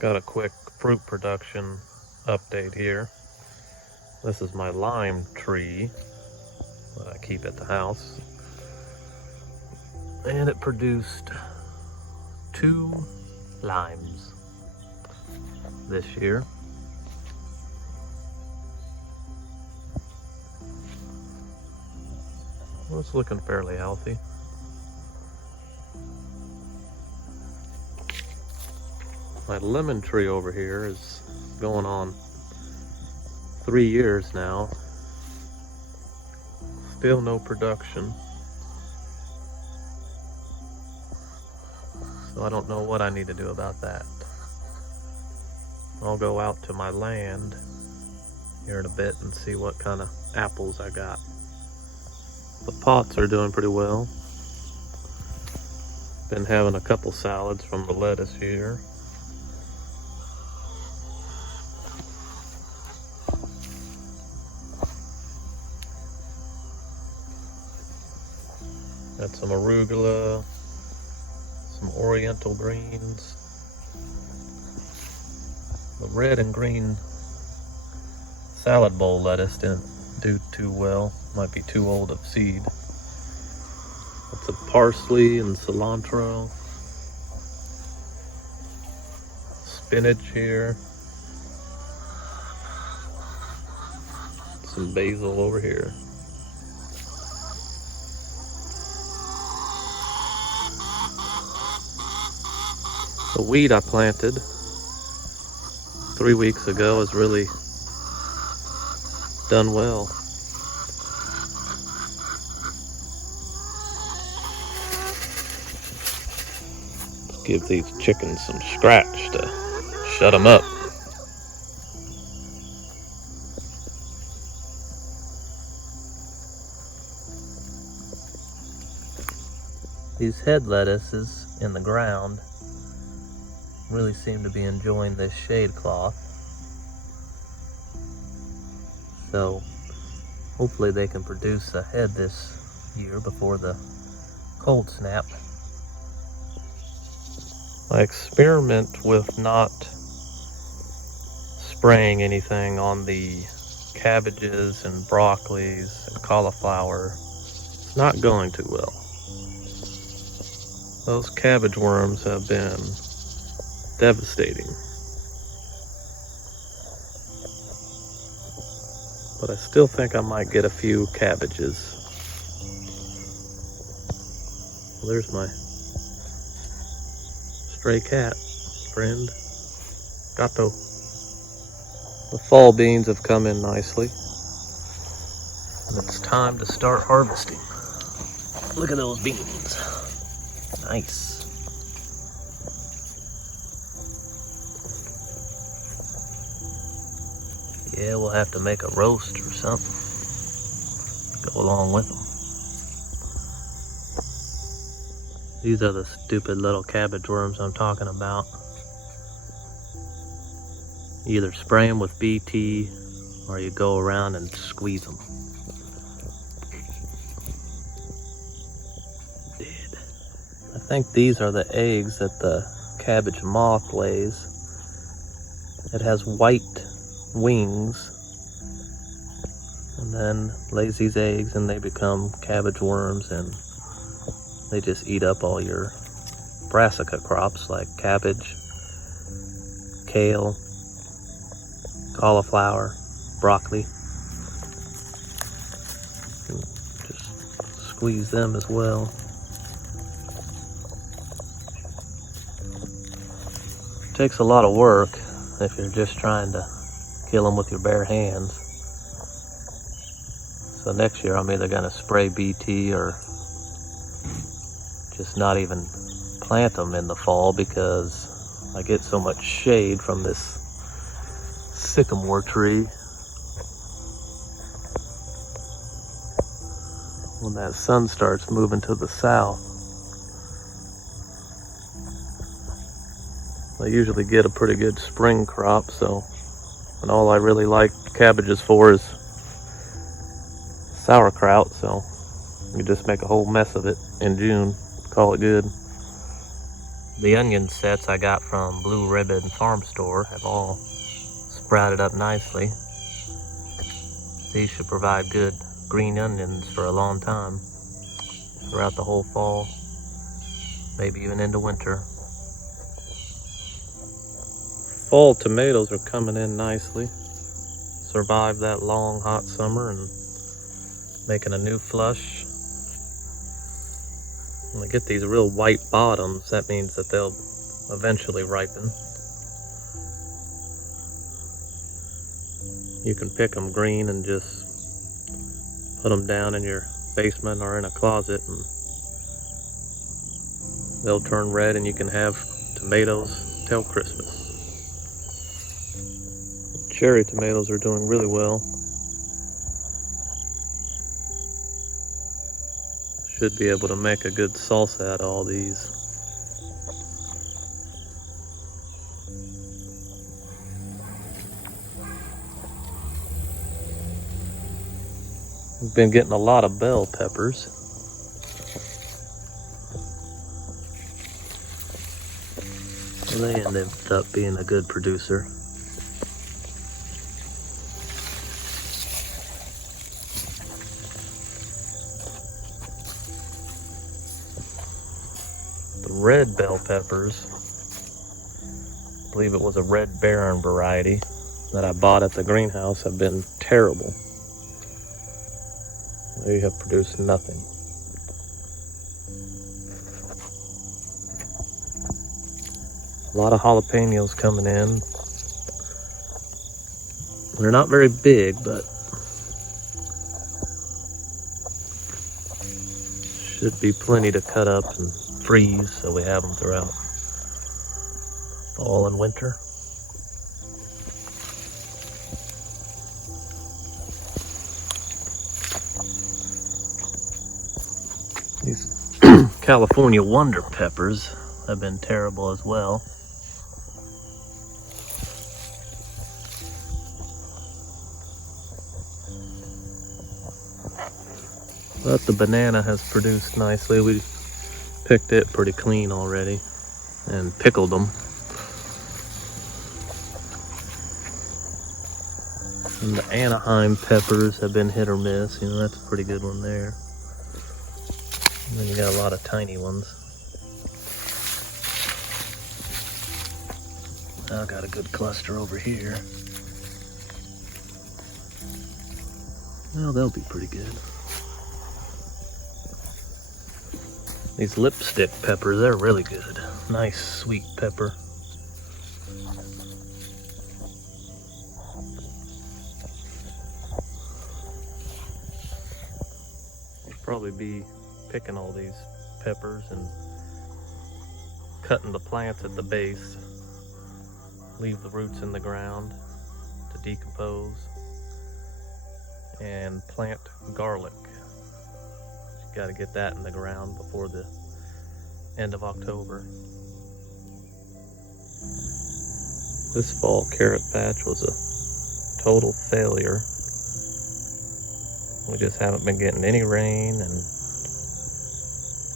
Got a quick fruit production update here. This is my lime tree that I keep at the house. And it produced 2 limes this year. Well, it's looking fairly healthy. My lemon tree over here is going on 3 years now. Still no production. So I don't know what I need to do about that. I'll go out to my land here in a bit and see what kind of apples I got. The pots are doing pretty well. Been having a couple salads from the lettuce here. Got some arugula, some oriental greens. The red and green salad bowl lettuce didn't do too well. Might be too old of seed. Lots of parsley and cilantro. Spinach here. Some basil over here. The weed I planted 3 weeks ago has really done well. Let's give these chickens some scratch to shut them up. These head lettuces in the ground really seem to be enjoying this shade cloth. So hopefully they can produce a head this year before the cold snap. I experiment with not spraying anything on the cabbages and broccolis and cauliflower. It's not going too well. Those cabbage worms have been devastating. But I still think I might get a few cabbages. Well, there's my stray cat friend, Gato. The fall beans have come in nicely. And it's time to start harvesting. Look at those beans. Nice. Yeah, we'll have to make a roast or something. Go along with them. These are the stupid little cabbage worms I'm talking about. You either spray them with BT or you go around and squeeze them. Dead. I think these are the eggs that the cabbage moth lays. It has white wings and then lays these eggs and they become cabbage worms, and they just eat up all your brassica crops like cabbage, kale, cauliflower, broccoli. And just squeeze them as well. It takes a lot of work if you're just trying to kill them with your bare hands. So next year I'm either gonna spray BT or just not even plant them in the fall, because I get so much shade from this sycamore tree. When that sun starts moving to the south, I usually get a pretty good spring crop. So, and all I really like cabbages for is sauerkraut, so you just make a whole mess of it in June, call it good. The onion sets I got from Blue Ribbon Farm Store have all sprouted up nicely. These should provide good green onions for a long time, throughout the whole fall, maybe even into winter. Fall tomatoes are coming in nicely. Survived that long hot summer and making a new flush. When they get these real white bottoms, that means that they'll eventually ripen. You can pick them green and just put them down in your basement or in a closet, and they'll turn red and you can have tomatoes till Christmas. Cherry tomatoes are doing really well. Should be able to make a good salsa out of all these. We've been getting a lot of bell peppers. They ended up being a good producer. The red bell peppers, I believe it was a Red Baron variety that I bought at the greenhouse, have been terrible. They have produced nothing. A lot of jalapenos coming in. They're not very big, but should be plenty to cut up and freeze so we have them throughout fall and winter. These California Wonder Peppers have been terrible as well. But the banana has produced nicely. We picked it pretty clean already and pickled them. And the Anaheim peppers have been hit or miss. You know, that's a pretty good one there. And then you got a lot of tiny ones. I got a good cluster over here. Well, they'll be pretty good. These lipstick peppers, they're really good. Nice sweet pepper. I'll probably be picking all these peppers and cutting the plants at the base. Leave the roots in the ground to decompose. And plant garlic. Got to get that in the ground before the end of October. This fall carrot patch was a total failure. We just haven't been getting any rain, and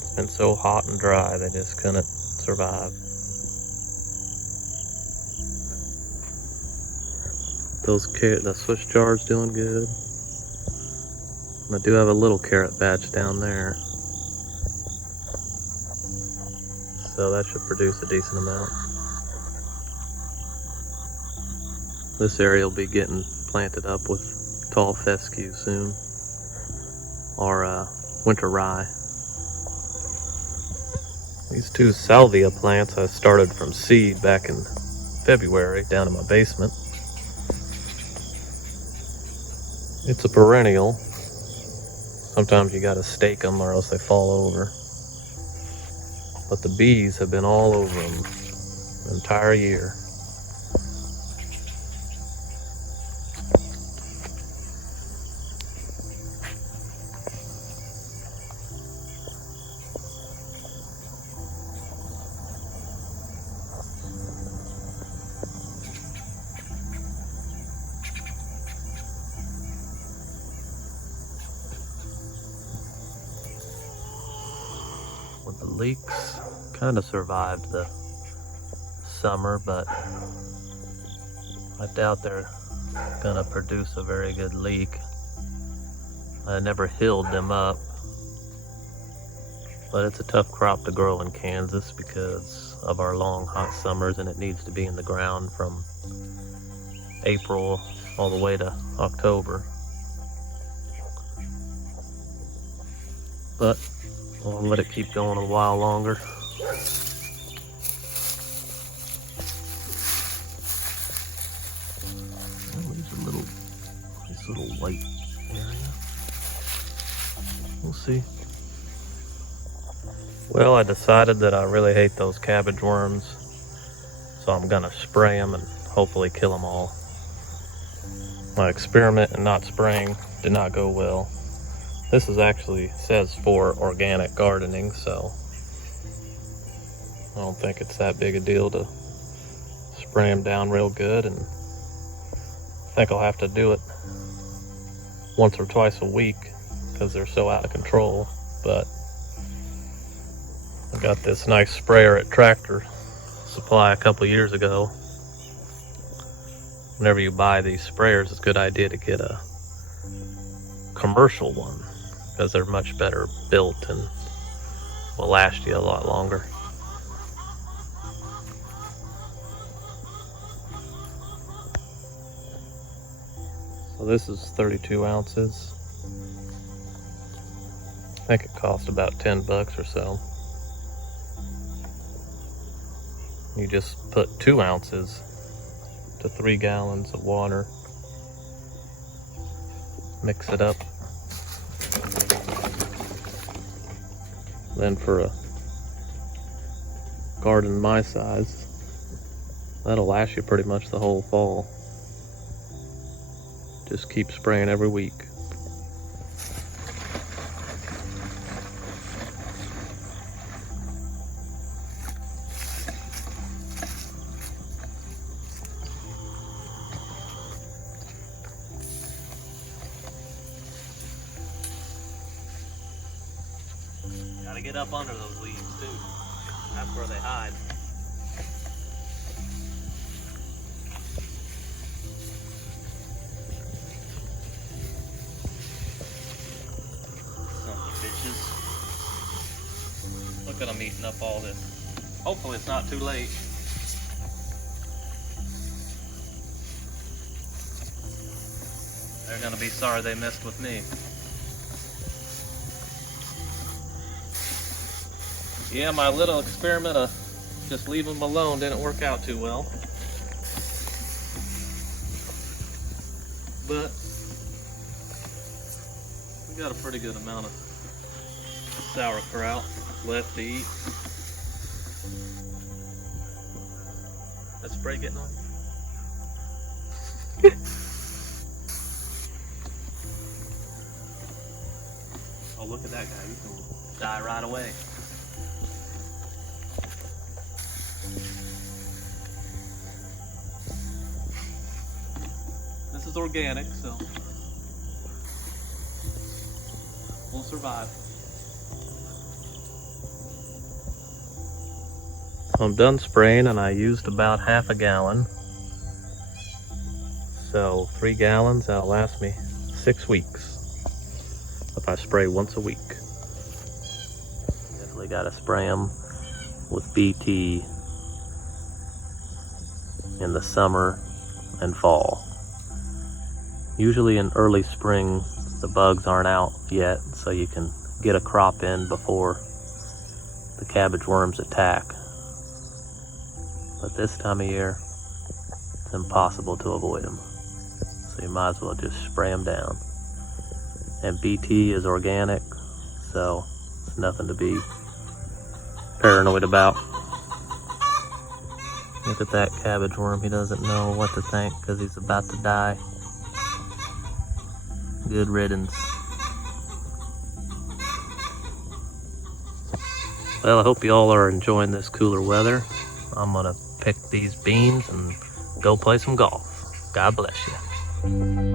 it's been so hot and dry they just couldn't survive. The Swiss chard's doing good. I do have a little carrot patch down there, so that should produce a decent amount. This area will be getting planted up with tall fescue soon, or winter rye. These two salvia plants I started from seed back in February down in my basement. It's a perennial. Sometimes you gotta stake them or else they fall over. But the bees have been all over them the entire year. With the leeks, kind of survived the summer, but I doubt they're gonna produce a very good leek. I never hilled them up, but it's a tough crop to grow in Kansas because of our long hot summers, and it needs to be in the ground from April all the way to October. But I'll let it keep going a while longer. This little white area. We'll see. Well, I decided that I really hate those cabbage worms, so I'm gonna spray them and hopefully kill them all. My experiment in not spraying did not go well. This is actually says for organic gardening, so I don't think it's that big a deal to spray them down real good, and I think I'll have to do it once or twice a week because they're so out of control. But I got this nice sprayer at Tractor Supply a couple years ago. Whenever you buy these sprayers, it's a good idea to get a commercial one because they're much better built and will last you a lot longer. So this is 32 ounces. I think it cost about 10 bucks or so. You just put 2 ounces to 3 gallons of water. Mix it up. Then for a garden my size, that'll last you pretty much the whole fall. Just keep spraying every week. Gotta get up under those weeds too. That's where they hide. Bitches. Look at them eating up all this. Hopefully it's not too late. They're gonna be sorry they messed with me. Yeah, my little experiment of just leaving them alone didn't work out too well. But we got a pretty good amount of sauerkraut left to eat. That spray getting on you? Oh, look at that guy. He's gonna die right away. This is organic, so we'll survive. I'm done spraying and I used about half a gallon. So 3 gallons, that'll last me 6 weeks if I spray once a week. Definitely gotta spray them with BT in the summer and fall. Usually in early spring, the bugs aren't out yet, so you can get a crop in before the cabbage worms attack. But this time of year, it's impossible to avoid them. So you might as well just spray them down. And BT is organic, so it's nothing to be paranoid about. Look at that cabbage worm. He doesn't know what to think because he's about to die. Good riddance. Well, I hope you all are enjoying this cooler weather. I'm gonna pick these beans and go play some golf. God bless you.